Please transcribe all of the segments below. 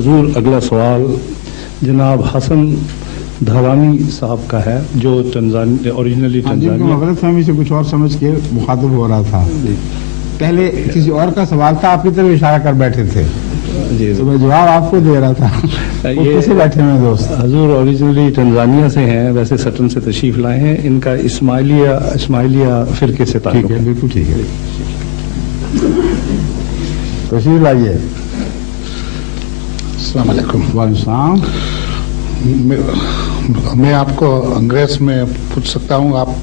حضور اگلا سوال جناب حسن دھرانی صاحب کا ہے جو اوریجنلی ٹنزانیہ غلط فہمی سے کچھ اور سمجھ کے مخاطب ہو رہا تھا. پہلے کسی اور کا سوال تھا, آپ کی طرف اشارہ کر بیٹھے تھے جی, تو میں جواب آپ کو دے رہا تھا. یہ کیسے بیٹھے ہوئے دوست؟ حضور اوریجنلی ٹنزانیہ سے ہیں, ویسے سٹن سے تشریف لائے ہیں. ان کا اسماعیلیہ فرقے سے تعلق ہے. بالکل ٹھیک ہے, تشریف لائیے. السلام علیکم. وعلیکم السلام. میں آپ کو انگریز میں پوچھ سکتا ہوں, آپ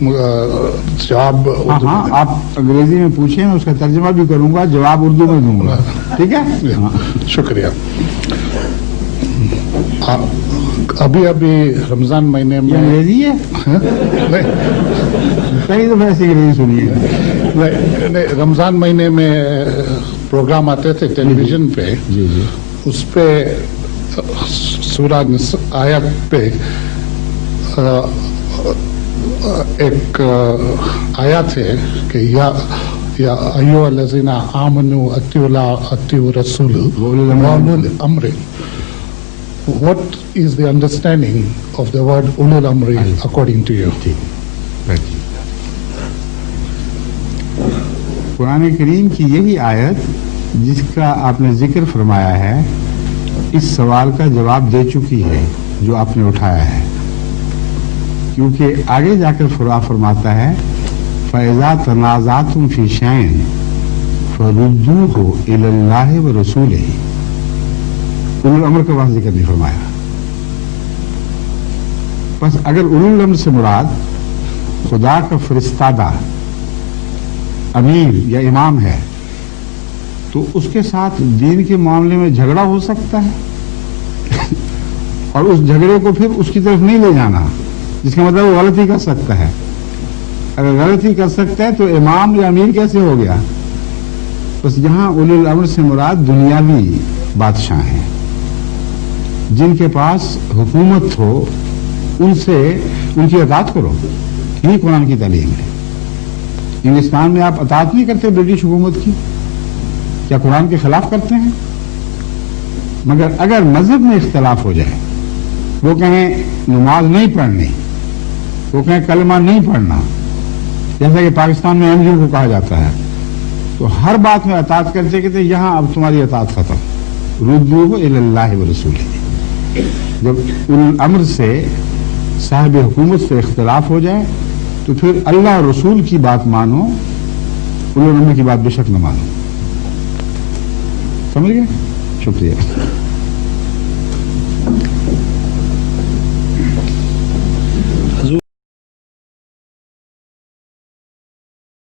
جواب؟ ہاں, آپ انگریزی میں پوچھیں, اس کا ترجمہ بھی کروں گا, جواب اردو میں دوں گا. ٹھیک ہے, شکریہ. ابھی رمضان مہینے میں انگریزی ہے, کئی دفعہ ایسی انگریزی سنی ہے. رمضان مہینے میں پروگرام آتے تھے ٹیلی ویژن پہ, جی جی, اس پہ سورہ آیت پہ ایک آیت ہے کہ یا ایھا الذین آمنوا اطیعوا اللہ اطیعوا الرسول واولو الامر. What is the understanding of the word ulul amri according to you? قرآن کریم کی یہی آیت جس کا آپ نے ذکر فرمایا ہے, اس سوال کا جواب دے چکی ہے جو آپ نے اٹھایا ہے. کیونکہ آگے جا کر فرماتا ہے فَإِذَا تَنَازَعْتُمْ فِي شَيْءٍ فَرُدُّوهُ إِلَى اللَّهِ وَرَسُولِهِ. اولو الامر کا وہاں ذکر نہیں فرمایا. بس اگر اولو الامر سے مراد خدا کا فرستادہ امیر یا امام ہے تو اس کے ساتھ دین کے معاملے میں جھگڑا ہو سکتا ہے اور اس جھگڑے کو پھر اس کی طرف نہیں لے جانا, جس کا مطلب وہ غلطی کر سکتا ہے. اگر غلطی کر سکتا ہے تو امام یا امیر کیسے ہو گیا؟ بس یہاں اولی الامر سے مراد دنیاوی بادشاہ ہیں جن کے پاس حکومت ہو, ان سے ان کی اطاعت کرو. یہی قرآن کی تعلیم ہے. انگلستان میں آپ اطاعت نہیں کرتے برٹش حکومت کی, کیا قرآن کے خلاف کرتے ہیں؟ مگر اگر مذہب میں اختلاف ہو جائے, وہ کہیں نماز نہیں پڑھنی, وہ کہیں کلمہ نہیں پڑھنا, جیسا کہ پاکستان میں MU کو کہا جاتا ہے, تو ہر بات میں اطاعت کرتے کہتے یہاں اب تمہاری اطاعت ختم. ردوہ الی اللہ ورسولہ. جب الامر سے صاحب حکومت سے اختلاف ہو جائے تو پھر اللہ اور رسول کی بات مانو, الامر کی بات بے شک نہ مانو. سمجھ گئے؟ شکریہ.